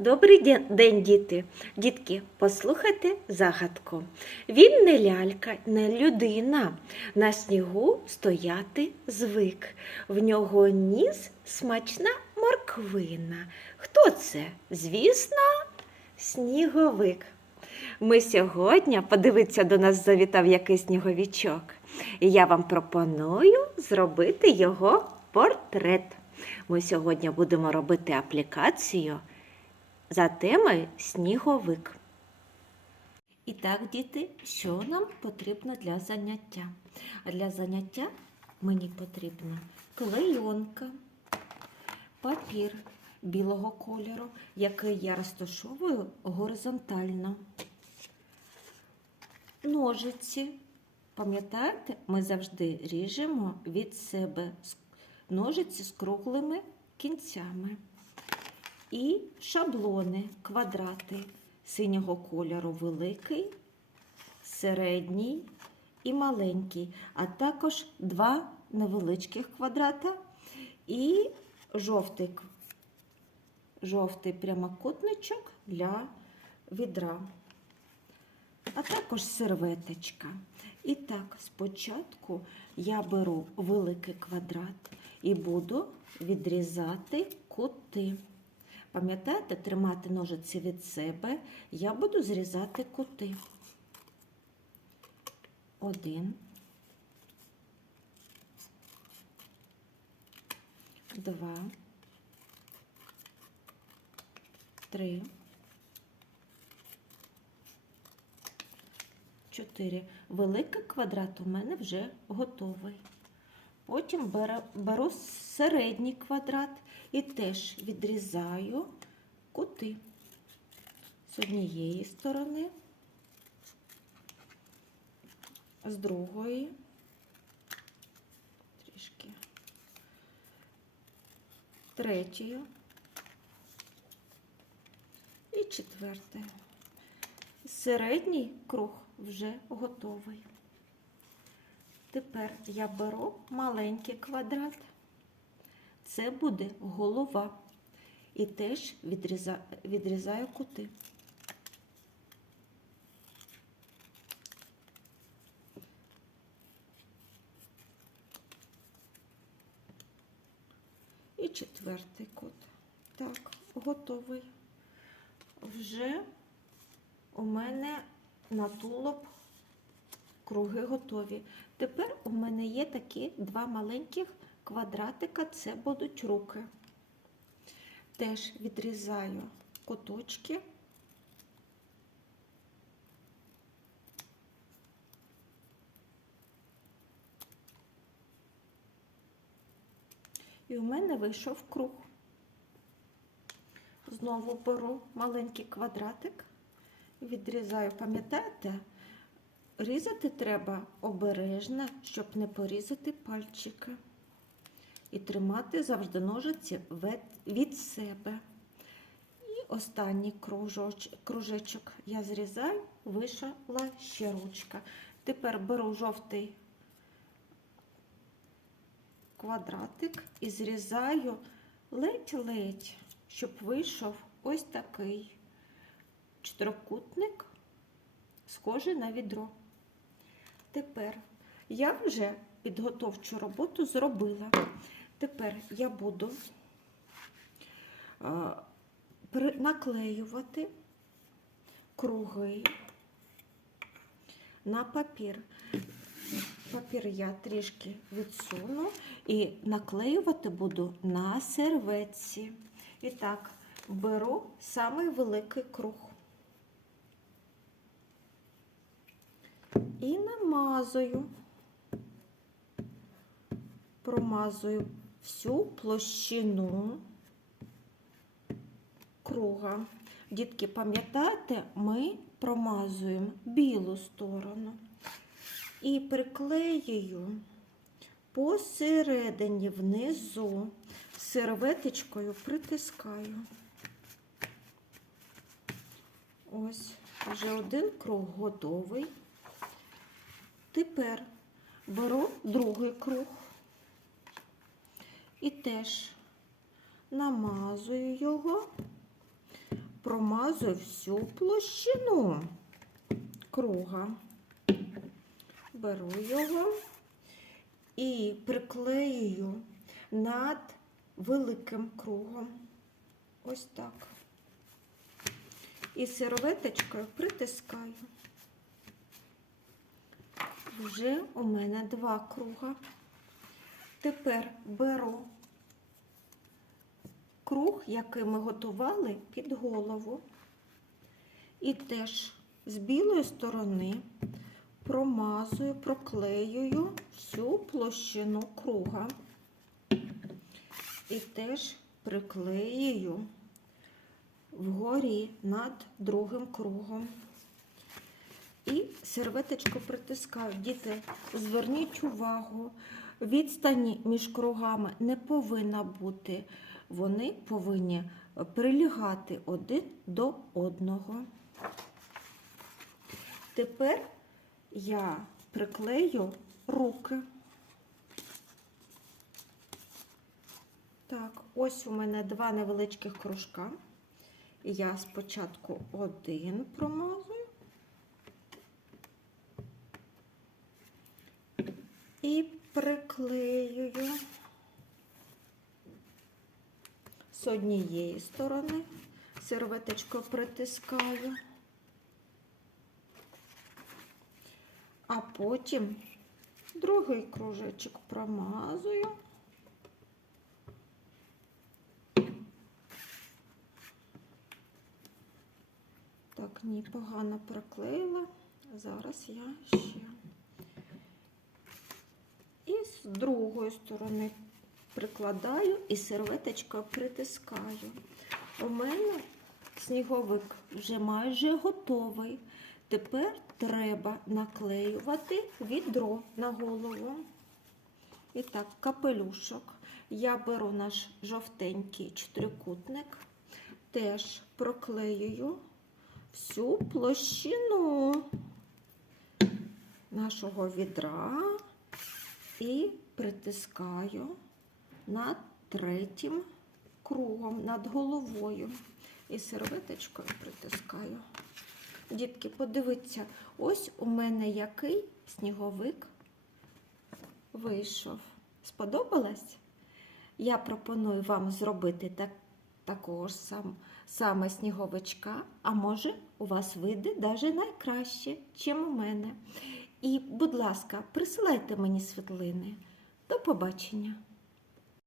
Добрий день, діти. Дітки, послухайте загадку. Він не лялька, не людина. На снігу стояти звик. В нього ніс смачна морквина. Хто це? Звісно, сніговик. Ми сьогодні, подивіться, до нас завітав якийсь сніговичок. І я вам пропоную зробити його портрет. Ми сьогодні будемо робити аплікацію за темою сніговик. І так, діти, що нам потрібно для заняття? А для заняття мені потрібна клейонка, папір білого кольору, який я розташовую горизонтально. Ножиці. Пам'ятаєте, ми завжди ріжемо від себе ножиці з круглими кінцями. І шаблони, квадрати синього кольору великий, середній і маленький, а також два невеличких квадрата і жовтий, жовтий прямокутничок для відра, а також серветочка. І так, спочатку я беру великий квадрат і буду відрізати кути. Пам'ятаєте, тримати ножиці від себе, я буду зрізати кути. Один. Два. Три. Чотири. Великий квадрат у мене вже готовий. Потім беру, середній квадрат і теж відрізаю кути з однієї сторони, з другої, трішки, третьою і четвертою. Середній круг вже готовий. Тепер я беру маленький квадрат. Це буде голова. І теж відріза- відрізаю кути. І четвертий кут. Так, готовий. Вже у мене на тулуб круги готові. Тепер у мене є такі два маленьких квадратика, це будуть руки. Теж відрізаю куточки. І у мене вийшов круг. Знову беру маленький квадратик, відрізаю, пам'ятаєте, різати треба обережно, щоб не порізати пальчики. І тримати завжди ножиці від себе. І останній кружечок я зрізаю, вийшла ще ручка. Тепер беру жовтий квадратик і зрізаю ледь-ледь, щоб вийшов ось такий чотирикутник, схожий на відро. Тепер я вже підготовчу роботу зробила. Тепер я буду наклеювати круги на папір. Папір я трішки відсуну і наклеювати буду на серветці. І так, беру самий великий круг. І намазую, промазую всю площину круга. Дітки, пам'ятаєте, ми промазуємо білу сторону і приклеюю посередині внизу серветочкою притискаю. Ось, вже один круг готовий. Тепер беру другий круг і теж намазую його, промазую всю площину круга. Беру його і приклеюю над великим кругом. Ось так. І серветочкою притискаю. Вже у мене два круга. Тепер беру круг, який ми готували під голову. І теж з білої сторони промазую, проклеюю всю площину круга. І теж приклеюю вгорі над другим кругом. І серветочку притискаю. Діти, зверніть увагу, відстані між кругами не повинна бути. Вони повинні прилягати один до одного. Тепер я приклею руки. Так, ось у мене два невеличких кружка. Я спочатку один промазую і приклеюю з однієї сторони, серветочку притискаю, а потім другий кружечок промазую. Так, ні, погано приклеїла. Зараз я ще. І з другої сторони прикладаю і серветочкою притискаю. У мене сніговик вже майже готовий. Тепер треба наклеювати відро на голову. І так, капелюшок. Я беру наш жовтенький чотирикутник, теж проклеюю всю площину нашого відра і притискаю над третім кругом, над головою. І серветочкою притискаю. Дітки, подивіться, ось у мене який сніговик вийшов. Сподобалось? Я пропоную вам зробити так, також сам, саме сніговичка, а може, у вас вийде навіть найкраще, чим у мене. І, будь ласка, присилайте мені світлини. До побачення!